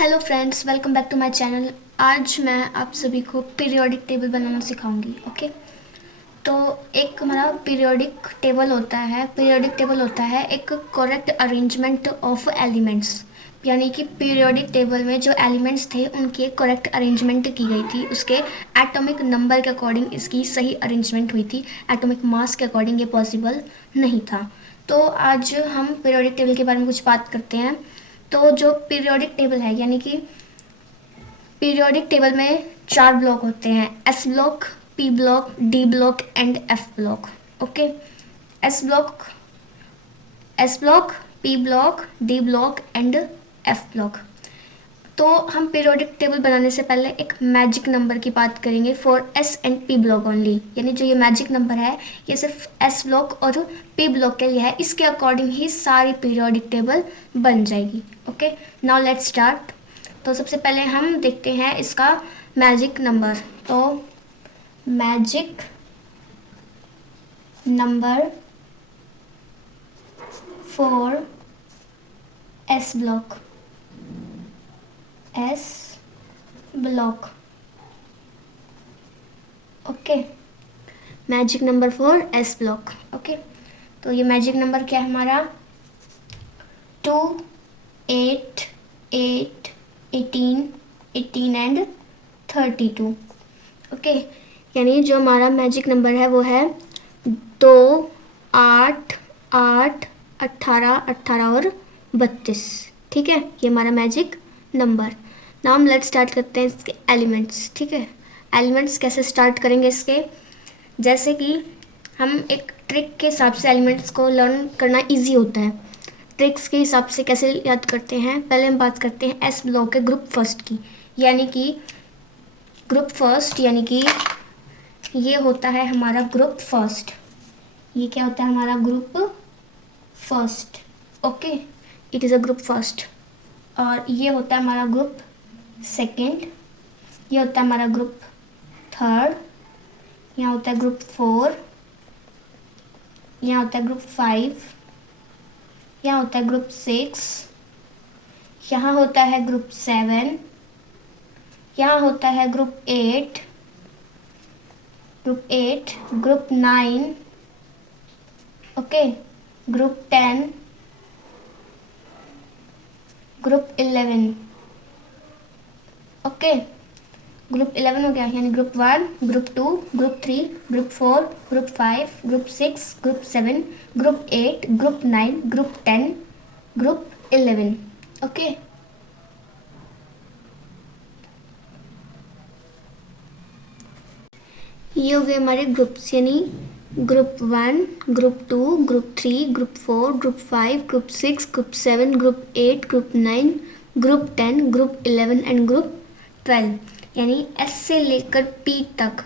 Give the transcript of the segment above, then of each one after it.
Hello friends, welcome back to my channel. आज मैं आप सभी को पीरियोडिक टेबल बनाना सिखाऊंगी। ओके, तो एक हमारा पीरियोडिक टेबल होता है एक करेक्ट अरेंजमेंट ऑफ एलिमेंट्स, यानी कि पीरियोडिक टेबल में जो एलिमेंट्स थे उनकी एक करेक्ट अरेंजमेंट की गई थी। उसके एटॉमिक नंबर के अकॉर्डिंग इसकी सही अरेंजमेंट हुई थी। एटॉमिक मास के अकॉर्डिंग ये पॉसिबल नहीं था। तो आज हम पीरियोडिक टेबल के बारे में कुछ बात करते हैं। तो जो पीरियोडिक टेबल है, यानी कि पीरियोडिक टेबल में 4 ब्लॉक होते हैं: S block, P block, D block and F block. Okay, S block, P block, D block and F block. तो हम पीरियोडिक टेबल बनाने से पहले एक मैजिक नंबर की बात करेंगे for S and P block only. यानी जो ये मैजिक नंबर है ये सिर्फ एस ब्लॉक और पी ब्लॉक के लिए है। इसके अकॉर्डिंग ही सारी पीरियोडिक टेबल बन जाएगी। Okay, now let's start. तो सबसे पहले हम देखते हैं इसका मैजिक नंबर। तो magic number for S block, S block. Okay, magic number for S block. Okay, तो ये मैजिक नंबर क्या है हमारा? 2, 8, 8, 18, 18 एंड 32। ओके, यानी जो हमारा मैजिक नंबर है वो है 2, 8, 8, 18, 18 और 32। ठीक है, ये हमारा मैजिक नंबर। नाउ हम लेट्स स्टार्ट करते हैं इसके एलिमेंट्स। ठीक है, एलिमेंट्स कैसे स्टार्ट करेंगे इसके, जैसे कि हम एक ट्रिक के हिसाब से एलिमेंट्स को लर्न करना इजी होता है। ट्रिक्स के हिसाब से कैसे याद करते हैं, पहले हम बात करते हैं एस ब्लॉक के ग्रुप फर्स्ट की। यानी कि ग्रुप फर्स्ट, यानी कि ये होता है हमारा ग्रुप फर्स्ट। ये क्या होता है हमारा group first. Okay, it is a group first. और ये होता है हमारा ग्रुप सेकेंड, ये होता है हमारा ग्रुप थर्ड, यहाँ होता है ग्रुप 4, यहाँ होता है ग्रुप 5, यहाँ होता है ग्रुप 6, यहाँ होता है ग्रुप 7, यहाँ होता है group 8, group 9, okay, group 10, group 11। Okay, group 11 हो गया, यानी group 1, group 2, group 3, group 4, group 5, group 6, group 7, group 8, group 9, group 10, group 11। Okay, ये हो गए हमारे ग्रुप्स, यानी group 1, group 2, group 3, group 4, group 5, group 6, group 7, group 8, group 9, group 10, group 11 and group 12। यानी S से लेकर पी तक,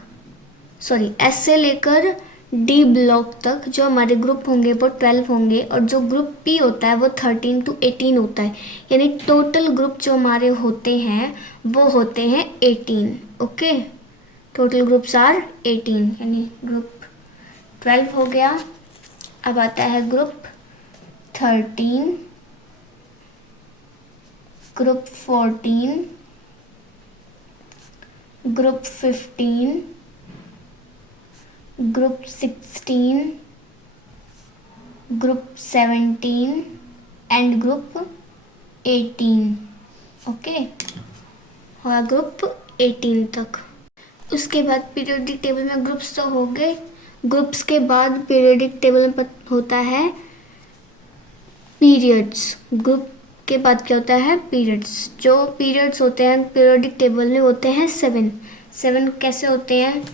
सॉरी एस से लेकर डी ब्लॉक तक जो हमारे ग्रुप होंगे वो 12 होंगे, और जो ग्रुप पी होता है वो 13 to 18 होता है। यानी टोटल ग्रुप जो हमारे होते हैं वो होते हैं 18। ओके, टोटल ग्रुप्स आर 18, यानी ग्रुप 12 हो गया। अब आता है group 13, group 14, group 15, group 16, group 17 and group 18। Okay, हुआ ग्रुप 18 तक। उसके बाद पीरियोडिक टेबल में ग्रुप्स तो हो गए। ग्रुप्स के बाद पीरियोडिक टेबल में होता है पीरियड्स। ग्रुप के बाद क्या होता है? पीरियड्स। जो पीरियड्स होते हैं पीरियोडिक टेबल में होते हैं 7 कैसे होते हैं?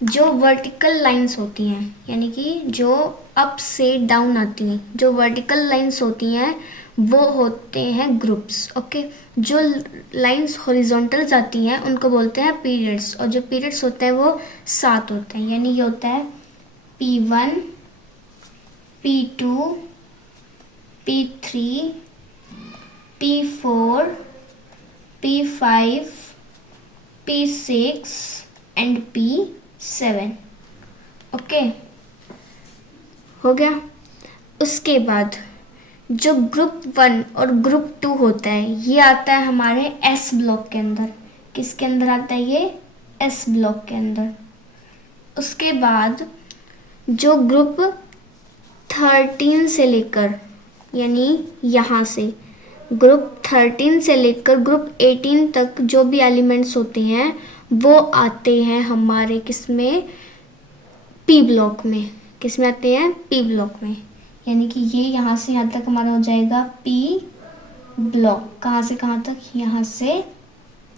जो वर्टिकल लाइंस होती हैं, यानी कि जो अप से डाउन आती हैं, जो वर्टिकल लाइंस होती हैं वो होते हैं ग्रुप्स। ओके, जो लाइंस हॉरिजॉन्टल जाती हैं उनको बोलते हैं पीरियड्स, और जो पीरियड्स होते हैं वो 7 होते हैं। यानी ये होता है P1, P2, P3, P4, P5, P6 and P7। Okay, हो गया। उसके बाद जो ग्रुप 1 और ग्रुप 2 होता है ये आता है हमारे एस ब्लॉक के अंदर। किसके अंदर आता है ये? एस ब्लॉक के अंदर। उसके बाद जो ग्रुप 13 से लेकर, यानी यहाँ से ग्रुप 13 से लेकर ग्रुप 18 तक जो भी एलिमेंट्स होते हैं वो आते हैं हमारे किसमें? पी ब्लॉक में। किसमें आते हैं? पी ब्लॉक में। यानी कि ये यहाँ से यहाँ तक हमारा हो जाएगा पी ब्लॉक। कहाँ से कहाँ तक? यहाँ से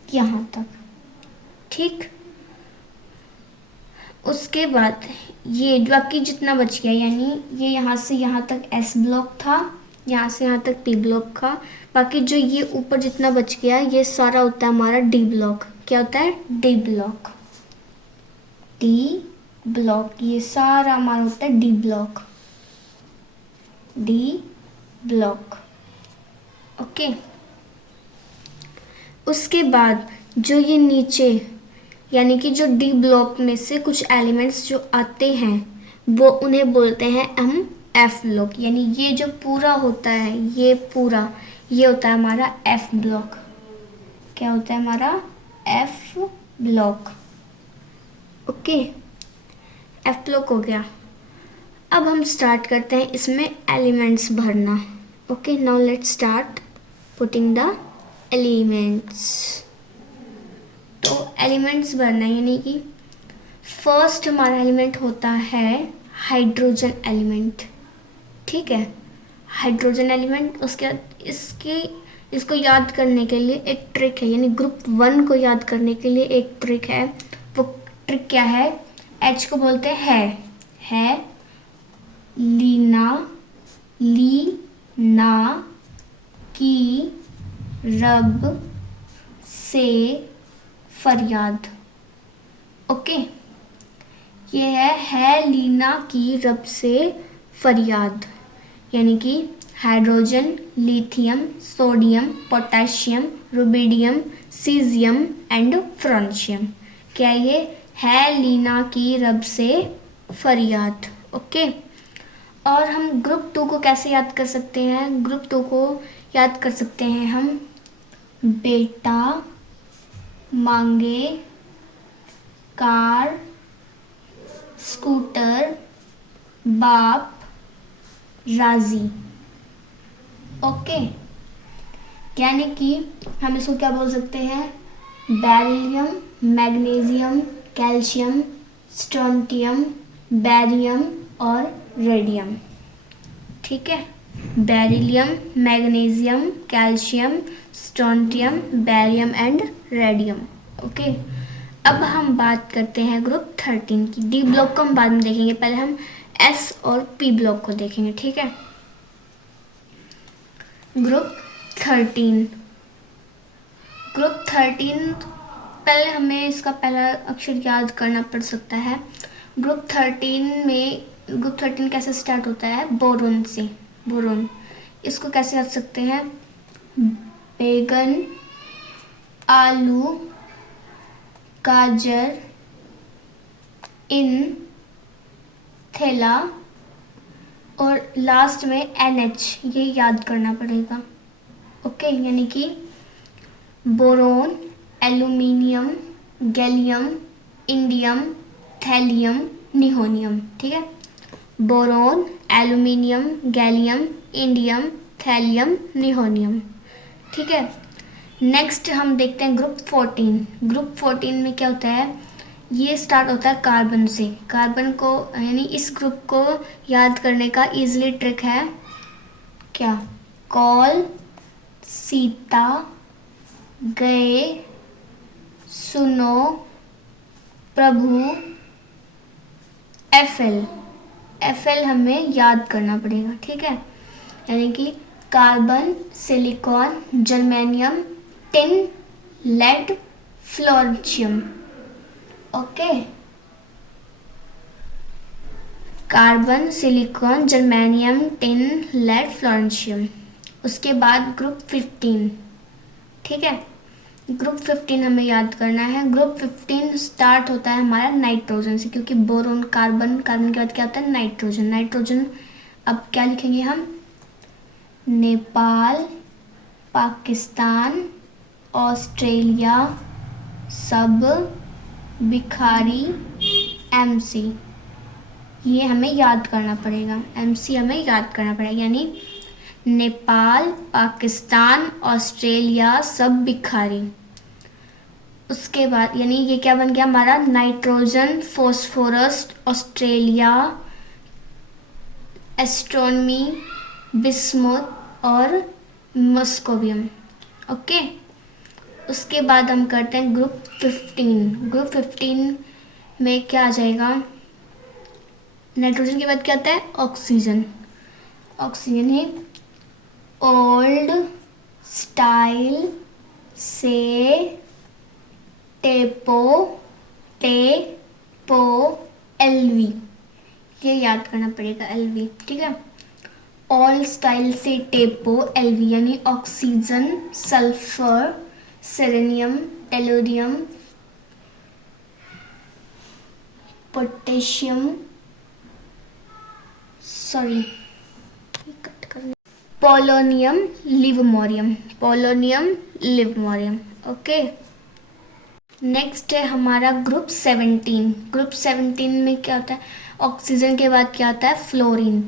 यहाँ तक। ठीक। उसके बाद ये बाकी जितना बच गया, यानी ये यहाँ से यहाँ तक एस ब्लॉक था, यहाँ से यहाँ तक पी ब्लॉक था। बाकी जो ये ऊपर जितना बच गया ये सारा होता है हमारा डी ब्लॉक। क्या होता है? D block. डी ब्लॉक, ये सारा हमारा होता है D block. D block. Okay. उसके बाद जो ये नीचे, यानी कि जो डी ब्लॉक में से कुछ एलिमेंट्स जो आते हैं वो उन्हें बोलते हैं हम एफ ब्लॉक। यानी ये जो पूरा होता है, ये पूरा ये होता है हमारा एफ ब्लॉक। क्या होता है हमारा? F block. Okay, F block हो गया। अब हम स्टार्ट करते हैं इसमें एलिमेंट्स भरना। Okay, now let's start putting the elements. तो एलिमेंट्स भरना है, यानी कि फर्स्ट हमारा एलिमेंट होता है हाइड्रोजन एलिमेंट। ठीक है, हाइड्रोजन एलिमेंट। उसके बाद इसको याद करने के लिए एक ट्रिक है, यानी ग्रुप 1 को याद करने के लिए एक ट्रिक है। वो ट्रिक क्या है? एच को बोलते हैं है लीना, लीना की रब से फरियाद। ओके, ये है लीना की रब से फरियाद। यानी कि hydrogen, lithium, sodium, potassium, rubidium, caesium and francium. क्या ये है? लीना की रब से फरियाद। ओके। और हम ग्रुप 2 को कैसे याद कर सकते हैं? ग्रुप 2 को याद कर सकते हैं हम बेटा मांगे कार, स्कूटर, बाप राजी। ओके, यानी कि हम इसको क्या बोल सकते हैं? Beryllium, magnesium, calcium, strontium, barium और रेडियम। ठीक है, beryllium, magnesium, calcium, strontium, barium and radium. Okay, अब हम बात करते हैं ग्रुप 13 की। डी ब्लॉक को हम बाद में देखेंगे, पहले हम एस और पी ब्लॉक को देखेंगे। ठीक है, ग्रुप 13। ग्रुप 13 पहले हमें इसका पहला अक्षर याद करना पड़ सकता है। ग्रुप 13 कैसे स्टार्ट होता है? बोरोन से। बोरोन, इसको कैसे याद सकते हैं? बैगन, आलू, गाजर, इन, थैला और लास्ट में NH, ये याद करना पड़ेगा। ओके, यानी कि boron, aluminium, gallium, indium, thallium, nihonium. ठीक है, boron, aluminium, gallium, indium, thallium, nihonium. ठीक है, नेक्स्ट हम देखते हैं ग्रुप 14। ग्रुप 14 में क्या होता है? ये स्टार्ट होता है कार्बन से। कार्बन को, यानी इस ग्रुप को याद करने का इजीली ट्रिक है क्या? कॉल, सीता, गए, सुनो, प्रभु, एफएल हमें याद करना पड़ेगा। ठीक है, यानी कि carbon, silicon, germanium, tin, lead, flerovium. Okay, carbon, silicon, germanium, tin, lead, flerovium. उसके बाद ग्रुप 15। ठीक है, ग्रुप 15 हमें याद करना है। ग्रुप 15 स्टार्ट होता है हमारा नाइट्रोजन से, क्योंकि बोरोन, कार्बन, कार्बन के बाद क्या होता है? नाइट्रोजन। नाइट्रोजन अब क्या लिखेंगे हम? नेपाल, पाकिस्तान, ऑस्ट्रेलिया, सब, भिखारी, MC। ये हमें याद करना पड़ेगा, MC हमें याद करना पड़ेगा, यानी नेपाल, पाकिस्तान, ऑस्ट्रेलिया, सब, भिखारी। उसके बाद यानी ये क्या बन गया हमारा, nitrogen, phosphorus, Australia, astronomy, bismuth और मस्कोबियम। ओके, उसके बाद हम करते हैं ग्रुप 15। ग्रुप 15 में क्या आ जाएगा, नाइट्रोजन के बाद क्या आता है, ऑक्सीजन। ऑक्सीजन है ओल्ड स्टाइल से टेपो LV, ये याद करना पड़ेगा, LV, ठीक है। ओल्ड स्टाइल से टेपो LV यानी oxygen, sulphur, selenium, tellurium, potassium, polonium, livermorium. Okay, next है हमारा ग्रुप 17। ग्रुप 17 में क्या होता है, ऑक्सीजन के बाद क्या आता है, फ्लोरीन।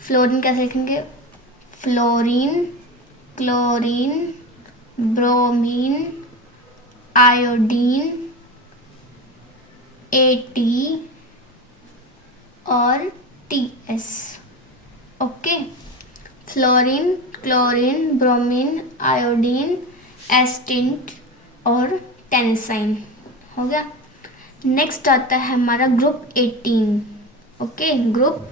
फ्लोरीन कैसे लिखेंगे, fluorine, chlorine, bromine, iodine, AT और TS। Okay, fluorine, chlorine, bromine, iodine, astatine और टेनेसाइन। हो गया। नेक्स्ट आता है हमारा ग्रुप 18। ओके, ग्रुप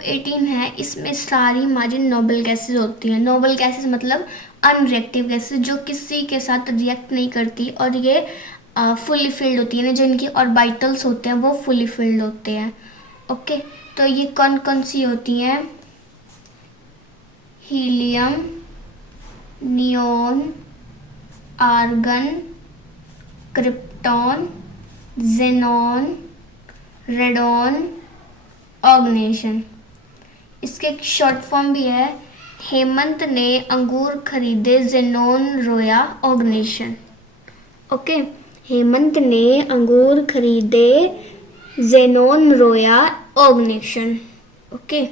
18 है, इसमें सारी हमारी नोबल गैसेज होती हैं। नोबल गैसेज मतलब अनरिएक्टिव गैसेज, जो किसी के साथ रिएक्ट नहीं करती और ये फुली फिल्ड होती है ना, जो इनकी ऑर्बिटल्स होते हैं वो फुली फिल्ड होते हैं। ओके, तो ये कौन कौन सी होती हैं, helium, neon, argon, krypton, xenon, radon, oganesson. इसके शॉर्ट फॉर्म भी है, हेमंत ने अंगूर खरीदे, जेनॉन रोया, ऑर्गनेशन। ओके, हेमंत ने अंगूर खरीदे, जेनॉन रोया, ऑर्गनेशन। ओके,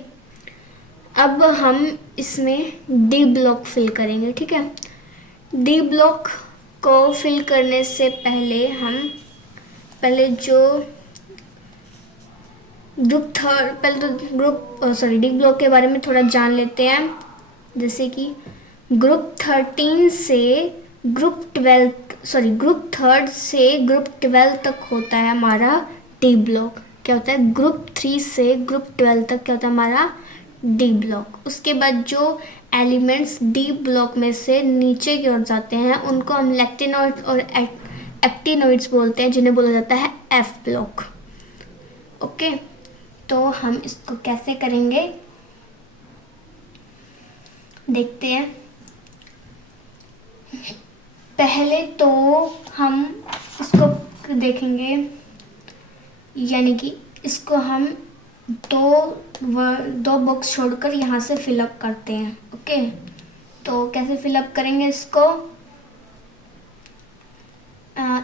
अब हम इसमें डी ब्लॉक फिल करेंगे, ठीक है। डी ब्लॉक को फिल करने से पहले हम जो डी ब्लॉक के बारे में थोड़ा जान लेते हैं। जैसे कि ग्रुप 13 से ग्रुप 3 से ग्रुप 12 तक होता है हमारा डी ब्लॉक। क्या होता है, ग्रुप 3 से ग्रुप 12 तक क्या होता है हमारा डी ब्लॉक। उसके बाद जो एलिमेंट्स डी ब्लॉक में से नीचे की ओर जाते हैं उनको हम लैक्टिनोइड्स और एक्टिनोइड्स बोलते हैं, जिन्हें बोला जाता है एफ ब्लॉक। ओके, तो हम इसको कैसे करेंगे देखते हैं। पहले तो हम इसको देखेंगे, यानी कि इसको हम दो बॉक्स छोड़कर यहाँ से फिलअप करते हैं। ओके, तो कैसे फिलअप करेंगे इसको,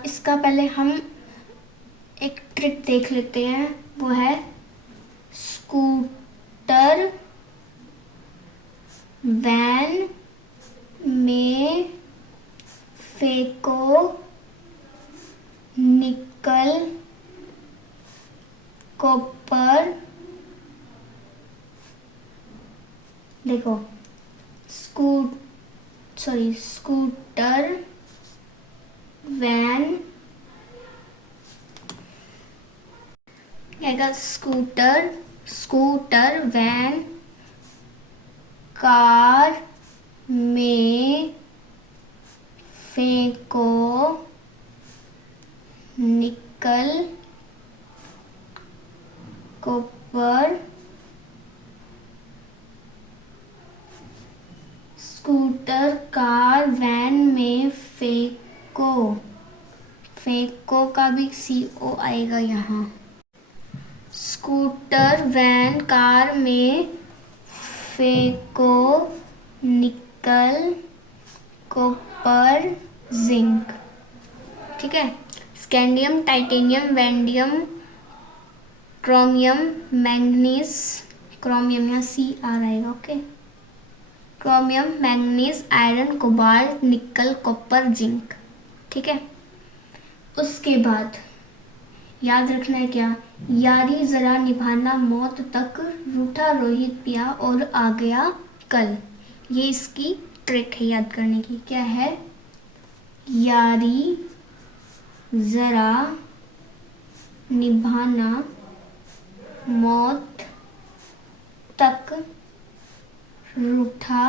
इसका पहले हम एक ट्रिक देख लेते हैं, वो है स्कूटर वैन में फेंको निकल कॉपर। देखो, स्कूटर वैन क्या, स्कूटर वैन कार में फेंको निकल कॉपर। स्कूटर कार वैन में फेंको का भी CO आएगा यहाँ। स्कूटर वैन कार में फेको, निकल, कॉपर, जिंक। ठीक है, scandium, titanium, vanadium, chromium, manganese, chromium यहाँ Cr आएगा। Okay, chromium, manganese, iron, cobalt, nickel, copper, zinc. ठीक है, उसके बाद याद रखना है क्या, यारी जरा निभाना मौत तक, रूठा रोहित पिया और आ गया कल। ये इसकी ट्रिक है याद करने की। क्या है, यारी जरा निभाना मौत तक, रूठा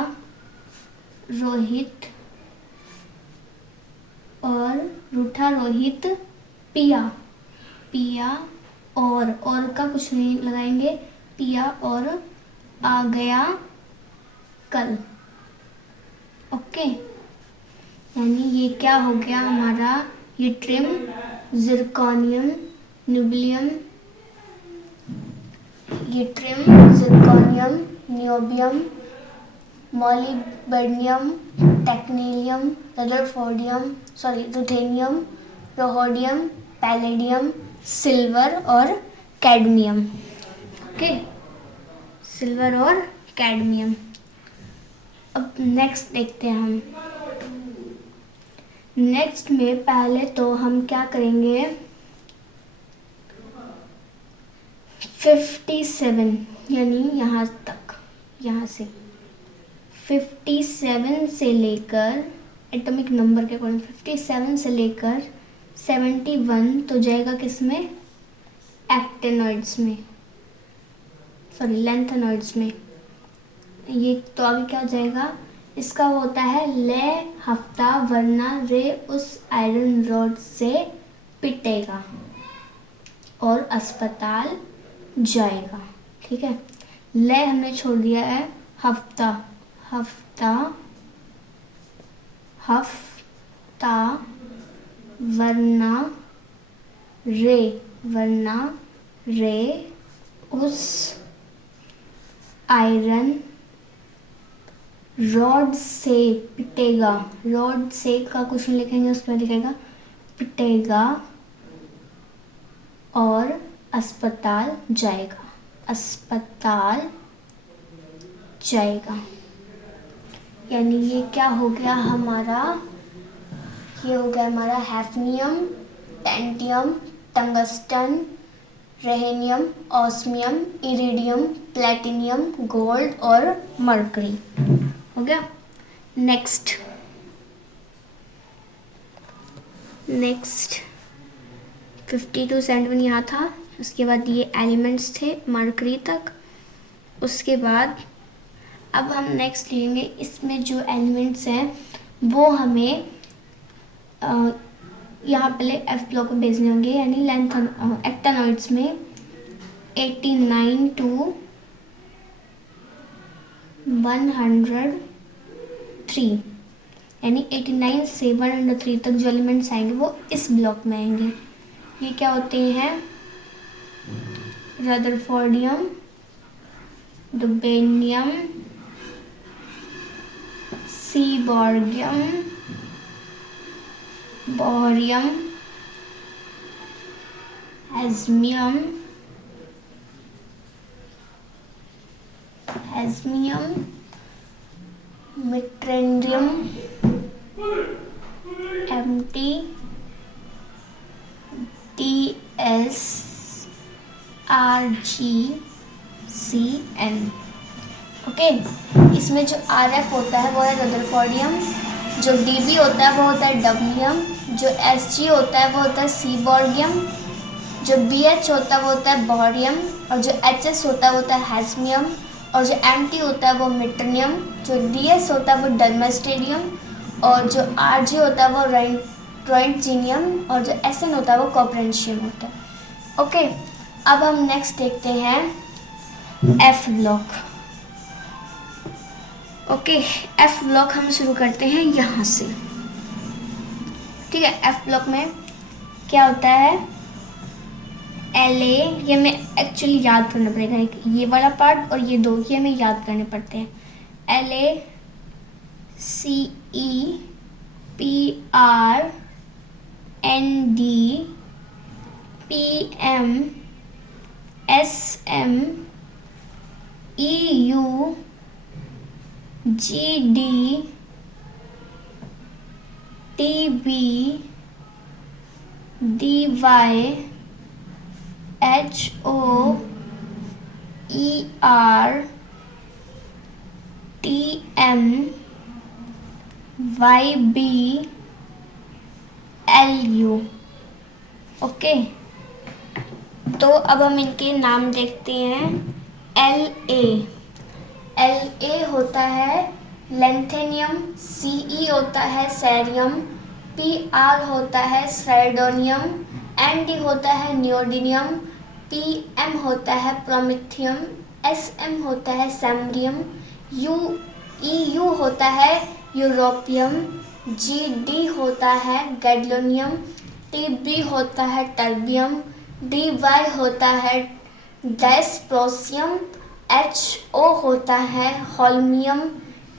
रोहित पिया, पिया और का कुछ नहीं लगाएंगे, पिया और आ गया कल। ओके, यानी ये क्या हो गया हमारा, ये ट्रिम, जिरकॉनियम, न्यूबियम, ये yttrium, zirconium, niobium, molybdenum, technetium, ruthenium, rhodium, palladium, silver और कैडमियम। ओके, सिल्वर और कैडमियम। अब नेक्स्ट देखते हैं हम। नेक्स्ट में पहले तो हम क्या करेंगे, 57 यानी यहाँ तक, यहाँ से 57 से लेकर एटॉमिक नंबर के अकॉर्डिंग 57 से लेकर 71 तो जाएगा किस में, एक्टेनॉइड्स में, सॉरी लेंथेनॉइड्स में। ये तो आगे क्या हो जाएगा, इसका वो होता है ले हफ्ता वरना रे उस आयरन रॉड से पिटेगा और अस्पताल जाएगा। ठीक है, ले हमने छोड़ दिया है हफ्ता, हफ्ता वरना रे उस आयरन रॉड से पिटेगा, रॉड से का क्वेश्चन लिखेंगे उसमें लिखेगा पिटेगा और अस्पताल जाएगा, अस्पताल जाएगा। यानी ये क्या हो गया हमारा, ये हो गया हमारा hafnium, tantalum, tungsten, rhenium, osmium, iridium, platinum, gold और मर्करी। हो गया। नेक्स्ट 52 71 यहाँ था, उसके बाद ये एलिमेंट्स थे मर्करी तक। उसके बाद अब हम नेक्स्ट लेंगे, इसमें जो एलिमेंट्स हैं वो हमें यहाँ पहले एफ ब्लॉक में भेजने होंगे, यानी एक्टेनॉइड्स में 89 to 103, यानी 89 से 103 तक जो एलिमेंट्स आएंगे वो इस ब्लॉक में आएंगे। ये क्या होते हैं, रदरफोर्डियम, डुबेनियम, सीबॉर्गियम, बोहरियम, एस्मियम, मिट्रेंडियम, एमटी, TsRgCN। ओके, इसमें जो RF होता है वो है रदरफोर्डियम, जो Db होता है वो होता है डबनियम, जो Sg होता है वो होता है सीबॉर्गियम, जो BH होता है वो होता है बोहरियम, और जो HS होता है वो होता है हैस्मियम, और जो Mt होता है वो मिट्रनियम, जो DS होता है वो डर्मेस्टेरियम, और जो Rg होता है वो रोइंटजीनियम, और जो Sn होता है वो कॉपरेंशियम होता है। ओके, अब हम नेक्स्ट देखते हैं F block. Okay, F block हम शुरू करते हैं यहाँ से। ठीक है, F ब्लॉक में क्या होता है, LA, ये हमें एक्चुअली याद करना पड़ेगा, ये वाला पार्ट और ये दो ये हमें याद करने पड़ते हैं। LU। ओके, तो अब हम इनके नाम देखते हैं। LA होता है लेंथेनियम, CE होता है सेरियम, PR होता है स्ट्राइडोनियम, ND होता है नियोडिनियम, PM होता है प्रोमिथियम, SM होता है सैमरियम, EU होता है यूरोपियम, GD होता है गैडलोनियम, TB होता है टर्बियम, DY होता है डायस्प्रोसियम, HO होता है होल्मियम,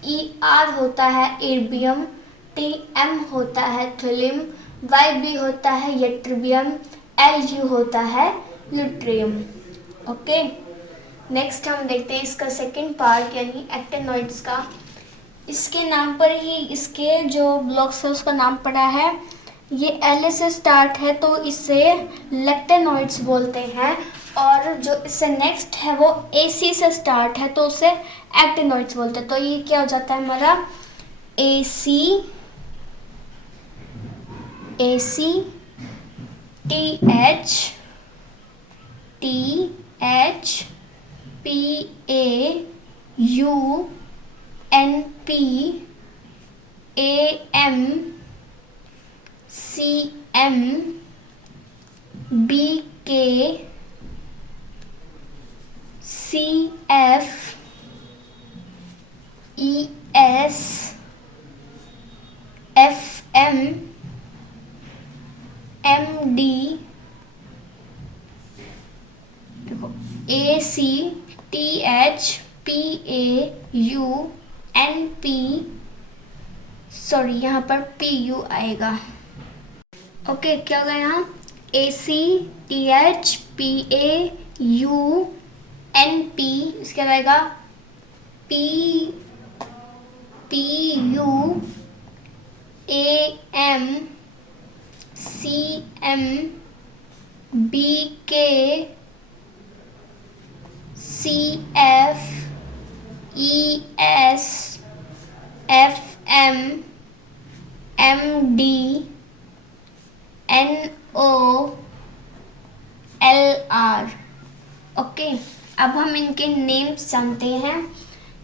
ER होता है इर्बियम, TM होता है थुलिम, YB होता है यट्रिबियम, LU होता है ल्यूट्रियम। ओके, नेक्स्ट हम देखते हैं इसका सेकंड पार्ट यानी एक्टिनोइड्स का। इसके नाम पर ही इसके जो ब्लॉक्स है उसका नाम पड़ा है। ये LA से स्टार्ट है तो इसे लेक्टेनोइड्स बोलते हैं, और जो इससे नेक्स्ट है वो AC से स्टार्ट है तो उसे एक्टिनोइड्स बोलते हैं। तो ये क्या हो जाता है हमारा AC TH PA UNP AM CM BK CF ES FM MD AC TH PA UNP, sorry यहाँ पर PU आएगा। ओके, क्या होगा यहाँ AC TH PA UNP, इसके बाद आएगा PU AM CM BK CF ES FM MD NO LR। Okay, अब हम इनके नेम्स जानते हैं।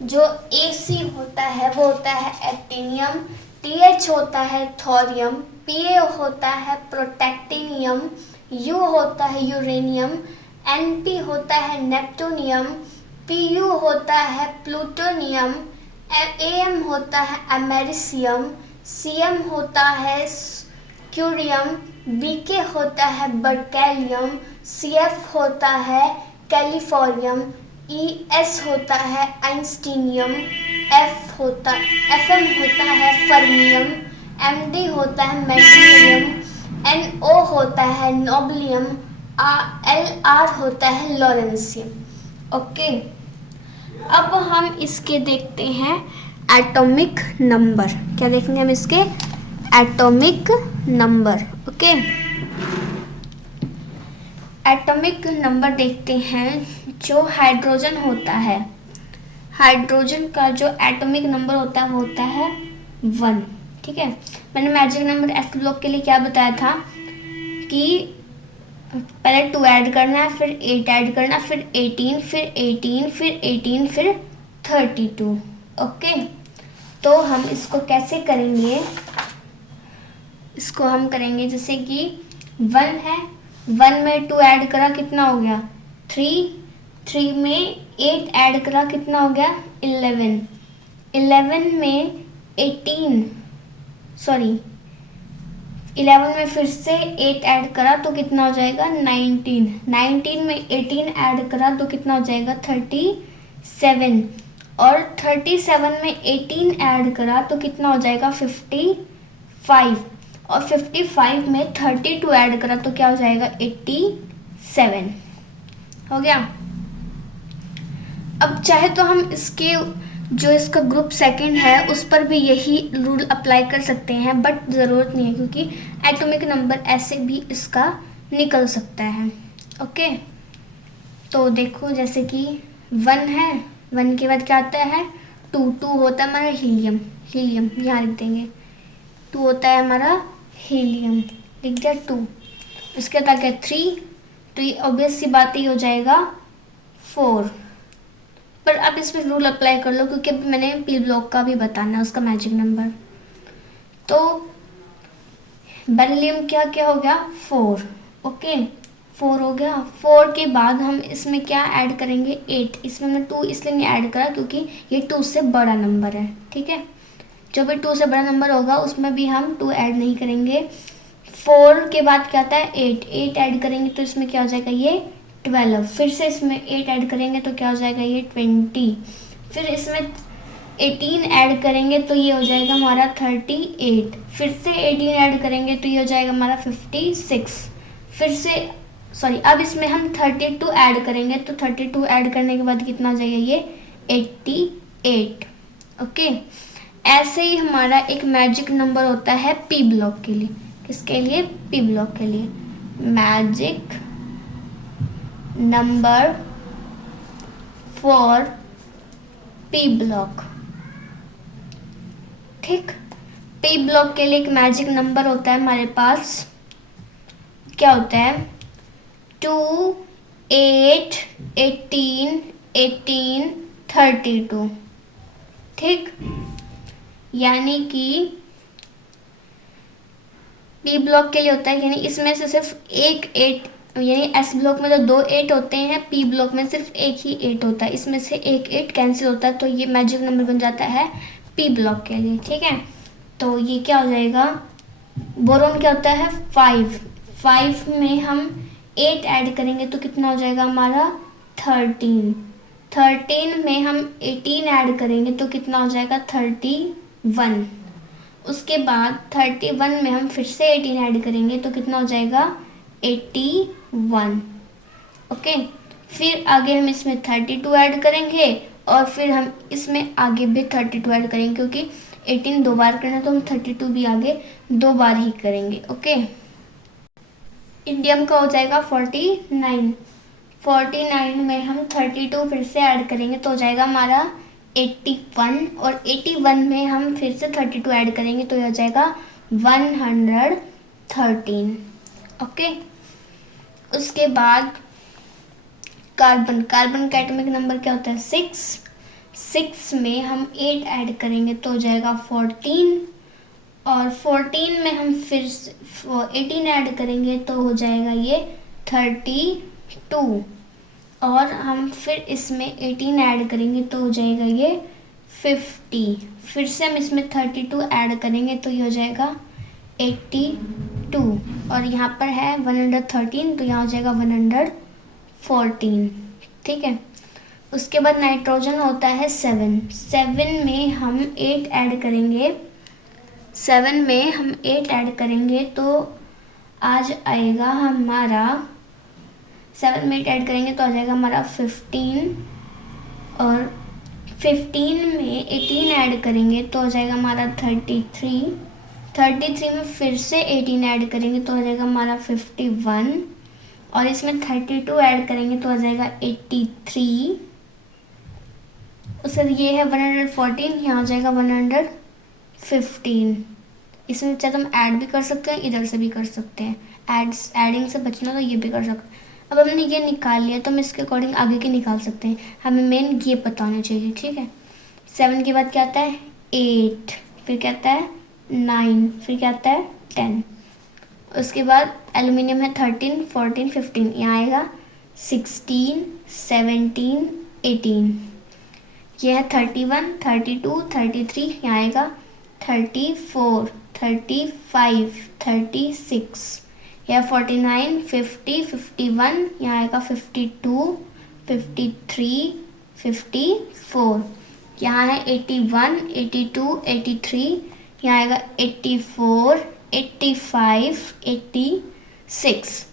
जो AC होता है वो होता है एक्टिनियम, TH होता है थोरियम, PA होता है प्रोटेक्टिनियम, U होता है यूरेनियम, NP होता है नेप्टूनियम, PU होता है प्लूटोनियम, AM होता है अमेरिसियम, CM होता है क्यूरियम, BK होता है बर्केलियम, CF होता है कैलिफोरियम, ES होता है आइंस्टीनियम, FM होता है फर्मियम, MD होता है मैग्नीशियम, NO होता है नोबलियम, LR होता है लॉरेंसियम। ओके, अब हम इसके देखते हैं एटॉमिक नंबर। क्या देखेंगे हम इसके atomic number. Okay, atomic number देखते हैं। जो हाइड्रोजन होता है, हाइड्रोजन का जो एटॉमिक नंबर होता है वो होता है 1। ठीक है, मैंने मैजिक नंबर एफ ब्लॉक के लिए क्या बताया था कि पहले 2 ऐड करना है, फिर 8 ऐड करना, फिर 18, फिर 18, फिर 18, फिर 32। ओके, तो हम इसको कैसे करेंगे, इसको हम करेंगे जैसे कि 1 है, 1 में 2 ऐड करा कितना हो गया 3, 3 में 8 ऐड करा कितना हो गया 11, 11 में 18 सॉरी 11 में फिर से 8 ऐड करा तो कितना हो जाएगा 19। 19 में 18 ऐड करा तो कितना हो जाएगा 37। और 37 में 18 ऐड करा तो कितना हो जाएगा 55। और 55 में 32 ऐड करा तो क्या हो जाएगा 87। हो गया। अब चाहे तो हम इसके जो इसका ग्रुप सेकंड है उस पर भी यही रूल अप्लाई कर सकते हैं, बट ज़रूरत नहीं है क्योंकि एटॉमिक नंबर ऐसे भी इसका निकल सकता है। ओके, तो देखो जैसे कि 1 है, 1 के बाद क्या आता है 2। 2 होता है हमारा हीलियम। हीलियम यहाँ लिख देंगे, 2 होता है हमारा हीलियम, लिख दिया 2। इसके बाद आ गया 3, तो ये ऑब्वियस सी बात ही हो जाएगा 4। पर अब इसमें रूल अप्लाई कर लो क्योंकि अभी मैंने पी ब्लॉक का भी बताना है उसका मैजिक नंबर। तो बेरिलियम क्या क्या हो गया 4। ओके, 4 हो गया। 4 के बाद हम इसमें क्या ऐड करेंगे 8। इसमें मैं 2 इसलिए नहीं ऐड करा क्योंकि ये 2 से बड़ा नंबर है। ठीक है, जो भी 2 से बड़ा नंबर होगा उसमें भी हम 2 ऐड नहीं करेंगे। 4 के बाद क्या आता है 8। 8 ऐड करेंगे तो इसमें क्या हो जाएगा ये 12। फिर से इसमें 8 ऐड करेंगे तो क्या हो जाएगा ये 20। फिर इसमें 18 ऐड करेंगे तो ये हो जाएगा हमारा 38। फिर से 18 ऐड करेंगे तो ये हो जाएगा हमारा 56। फिर से अब इसमें हम 32 ऐड करेंगे तो 32 ऐड करने के बाद कितना हो जाएगा ये 88। ओके, ऐसे ही हमारा एक मैजिक नंबर होता है पी ब्लॉक के लिए। किसके लिए? पी ब्लॉक के लिए। Magic number for P block. ठीक, पी ब्लॉक के लिए एक मैजिक नंबर होता है हमारे पास। क्या होता है 2 8 18 18 32। ठीक, यानी कि पी ब्लॉक के लिए होता है, यानी इसमें से सिर्फ एक 8, यानी एस ब्लॉक में तो 2 8 होते हैं, पी ब्लॉक में सिर्फ एक ही 8 होता है। इसमें से एक 8 कैंसिल होता है तो ये मैजिक नंबर बन जाता है पी ब्लॉक के लिए। ठीक है, तो ये क्या हो जाएगा, बोरोन क्या होता है 5। 5 में हम 8 ऐड करेंगे तो कितना हो जाएगा हमारा 13। 13 में हम 18 ऐड करेंगे तो कितना हो जाएगा 31। उसके बाद 31 में हम फिर से 18 ऐड करेंगे तो कितना हो जाएगा 81। ओके, फिर आगे हम इसमें 32 ऐड करेंगे और फिर हम इसमें आगे भी 32 ऐड करेंगे क्योंकि 18 2 बार करना तो हम 32 भी आगे 2 बार ही करेंगे। ओके, इंडियम का हो जाएगा 49। 49 में हम 32 फिर से ऐड करेंगे तो हो जाएगा हमारा 81। और 81 में हम फिर से 32 ऐड करेंगे तो हो जाएगा 113। ओके, उसके बाद कार्बन। कार्बन का एटॉमिक नंबर क्या होता है 6। 6 में हम 8 ऐड करेंगे तो हो जाएगा 14। और 14 में हम फिर 18 ऐड करेंगे तो हो जाएगा ये 32। और हम फिर इसमें 18 ऐड करेंगे तो हो जाएगा ये 50। फिर से हम इसमें 32 ऐड करेंगे तो ये हो जाएगा 82। और यहाँ पर है 113 तो यहाँ हो जाएगा 114। ठीक है, उसके बाद नाइट्रोजन होता है 7। 7 में हम 8 ऐड करेंगे। 7 में हम 8 ऐड करेंगे तो आज आएगा हमारा 7 में 8 ऐड करेंगे तो आ जाएगा हमारा 15। और 15 में 18 ऐड करेंगे तो हो जाएगा हमारा 33। 33 में फिर से 18 ऐड करेंगे तो हो जाएगा हमारा 51। और इसमें 32 ऐड करेंगे तो हो जाएगा 83। उसके ये है 114, यहाँ हो जाएगा 115। इसमें चाहे तो हम ऐड भी कर सकते हैं, इधर से भी कर सकते हैं। एडिंग से बचना तो ये भी कर सकते हैं। अब हमने ये निकाल लिया तो हम इसके अकॉर्डिंग आगे के निकाल सकते हैं। हमें मेन ये पता होना चाहिए। ठीक है, 7 के बाद क्या आता है 8, फिर क्या आता है 9, फिर क्या आता है 10। उसके बाद एल्युमिनियम है 13 14 15, यहाँ आएगा 16 17 18। ये है 31 32 33, यहाँ आएगा 34 35, 36, यह 49, 50, 51, यहाँ आएगा 52, 53, 54, यहाँ है 81, 82, 83, यहाँ आएगा 84, 85, 86,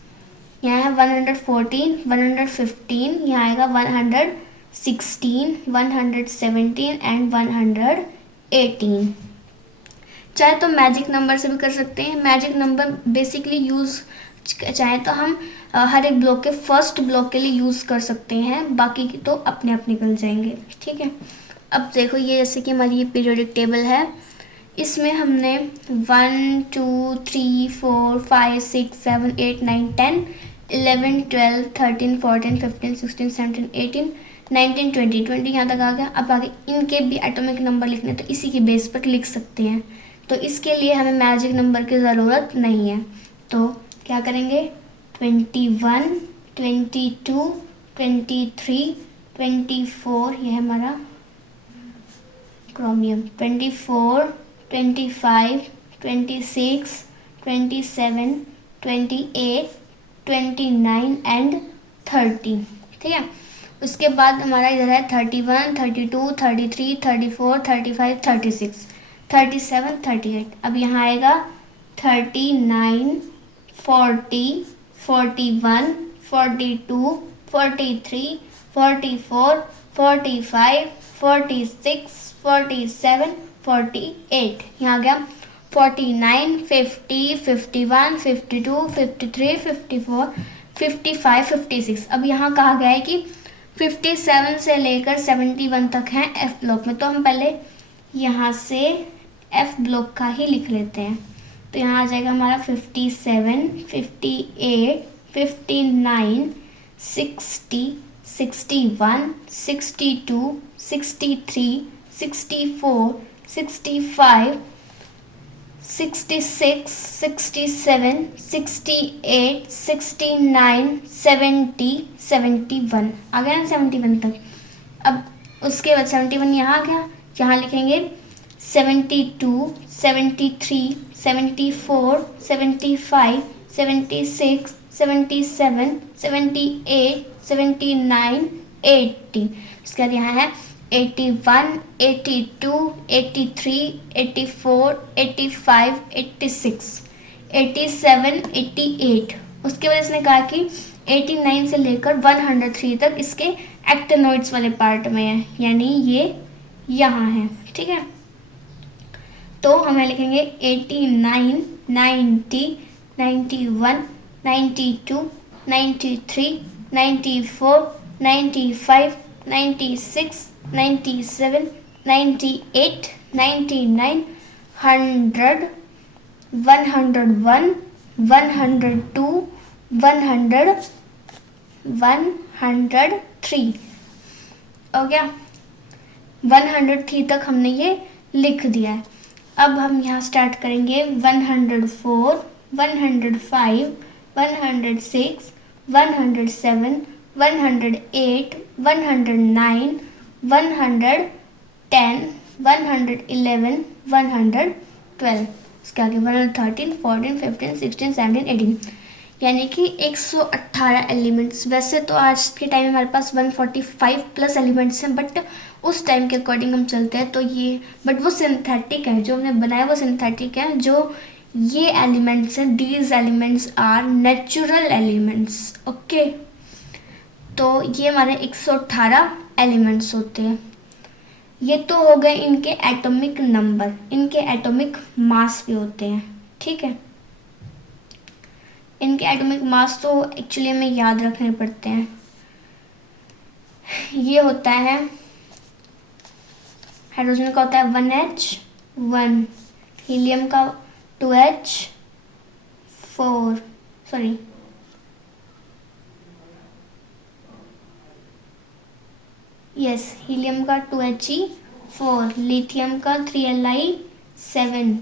यहाँ है 114, 115, यहाँ आएगा 116, 117 एंड 118। चाहे तो मैजिक नंबर से भी कर सकते हैं। मैजिक नंबर बेसिकली यूज़ चाहे तो हम हर एक ब्लॉक के फर्स्ट ब्लॉक के लिए यूज़ कर सकते हैं, बाकी की तो अपने आप निकल जाएंगे। ठीक है, अब देखो ये जैसे कि हमारी ये पीरियोडिक टेबल है, इसमें हमने 1 2 3 4 5 6 7 8 9 10 11 12 13 14 15 16 17 18 19 20 20 यहाँ तक आ गया। अब आगे इनके भी एटॉमिक नंबर लिखने तो इसी के बेस पर लिख सकते हैं, तो इसके लिए हमें मैजिक नंबर की ज़रूरत नहीं है। तो क्या करेंगे 21, 22, 23, 24, यह हमारा क्रोमियम, 24, 25, 26, 27, 28, 29 एंड 30। ठीक है, उसके बाद हमारा इधर है 31, 32, 33, 34, 35, 36, 37, 38। अब यहाँ आएगा 39, 40, 41, 42, 43, 44, 45, 46, 47, 48। यहाँ गया 49, 50, 51, 52, 53, 54, 55, 56। अब यहाँ कहा गया है कि 57 से लेकर 71 तक हैं एफ ब्लॉक में, तो हम पहले यहाँ से एफ ब्लॉक का ही लिख लेते हैं। तो यहाँ आ जाएगा हमारा 57, 58, 59, 60, 61, 62, 63, 64, 65, 66, 67, 68, 69, 70, 71 आ गया ना 71 तक। अब उसके बाद 71 यहाँ आ गया, यहाँ लिखेंगे 72, 73, 74, 75, 76, 77, 78, 79, 80। उसके बाद यहाँ है 81, 82, 83, 84, 85, 86, 87, 88। उसके बाद इसने कहा कि 89 से लेकर 103 तक इसके एक्टिनोइड्स वाले पार्ट में है, यानी ये यहाँ है। ठीक है, तो हमें लिखेंगे 89, 90, 91, 92, 93, 94, 95, 96, 97, 98, 99, 100, 101, 102, 100, 103। हो गया, 103 तक हमने ये लिख दिया है। अब हम यहाँ स्टार्ट करेंगे 104, 105, 106, 107, 108, 109, 110, 111, 112। उसके आगे 113, 14, 15, 16, 17, 18, यानी कि 118 एलिमेंट्स। वैसे तो आज के टाइम में हमारे पास 145 प्लस एलिमेंट्स हैं, बट उस टाइम के अकॉर्डिंग हम चलते हैं तो ये, बट वो सिंथेटिक है, जो हमने बनाया वो सिंथेटिक है। जो ये एलिमेंट्स हैं, these elements are natural elements. Okay, तो ये हमारे 118 एलिमेंट्स होते हैं। ये तो हो गए इनके एटॉमिक नंबर, इनके एटॉमिक मास भी होते हैं। ठीक है, इनके एटॉमिक मास तो एक्चुअली हमें याद रखने पड़ते हैं। ये होता है, हाइड्रोजन का होता है 1H1, हीलियम का 2H4, सॉरी यस, हीलियम का 2He4, लिथियम का 3Li7,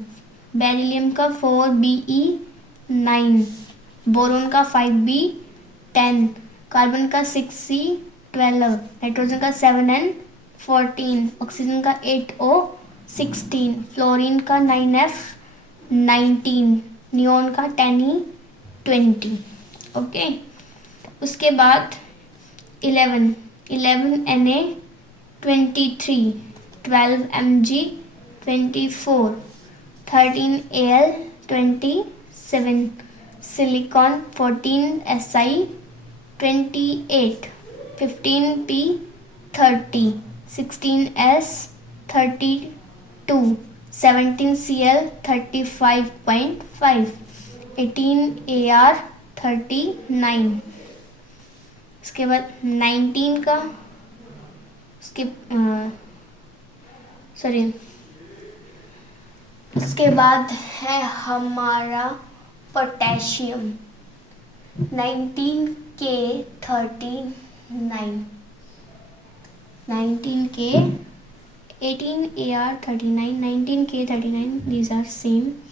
बेरिलियम का 4Be9, बोरोन का 5B10, कार्बन का 6C12, नाइट्रोजन का 7N14, ऑक्सीजन का 8O16, फ्लोरीन का 9F 19, नियॉन का 10E 20, ओके। उसके बाद 11 Na 23, 12 Mg 24, 13 Al 27, silicon 14 Si 28, 15 P 30, 16 S 32, 17 Cl 35.5, 18 Ar 39। उसके बाद 19 का उसके बाद है हमारा potassium 19 K 39, 19 K 18 Ar 39, 19 K 39, these are same,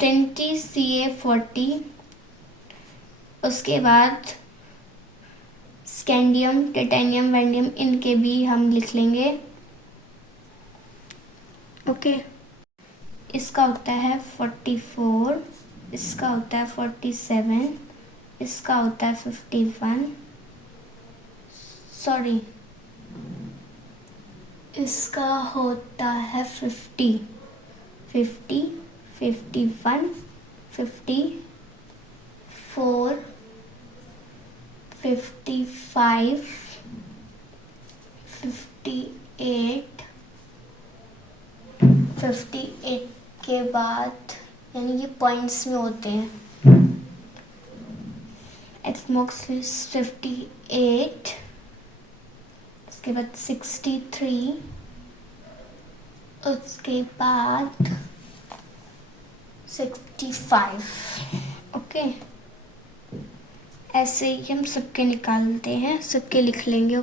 20 Ca 40। उसके बाद स्कैंडियम, टाइटेनियम, वैंडियम, इनके भी हम लिख लेंगे, ओके। इसका होता है 44, इसका होता है 47, इसका होता है 51, सॉरी इसका होता है 50, 50, 51, 54, 55, 58, 58 के बाद यानी ये पॉइंट्स में होते हैं, एक्समोक्सिस 58, उसके बाद 63, उसके बाद 65, ओके। ऐसे ही हम सबके निकालते हैं, सबके लिख लेंगे।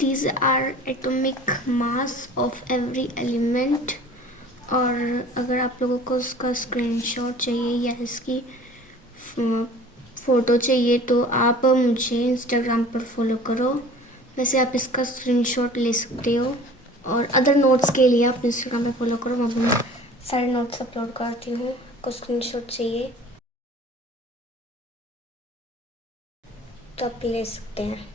These are atomic mass of every element। और अगर आप लोगों को उसका स्क्रीनशॉट चाहिए या इसकी फ़ोटो चाहिए तो आप मुझे इंस्टाग्राम पर फॉलो करो। वैसे आप इसका स्क्रीनशॉट ले सकते हो, और अदर नोट्स के लिए आप इंस्टाग्राम पर फॉलो करो, मैं सारे नोट्स अपलोड करती हूँ। आपको स्क्रीनशॉट चाहिए तो आप ले सकते हैं।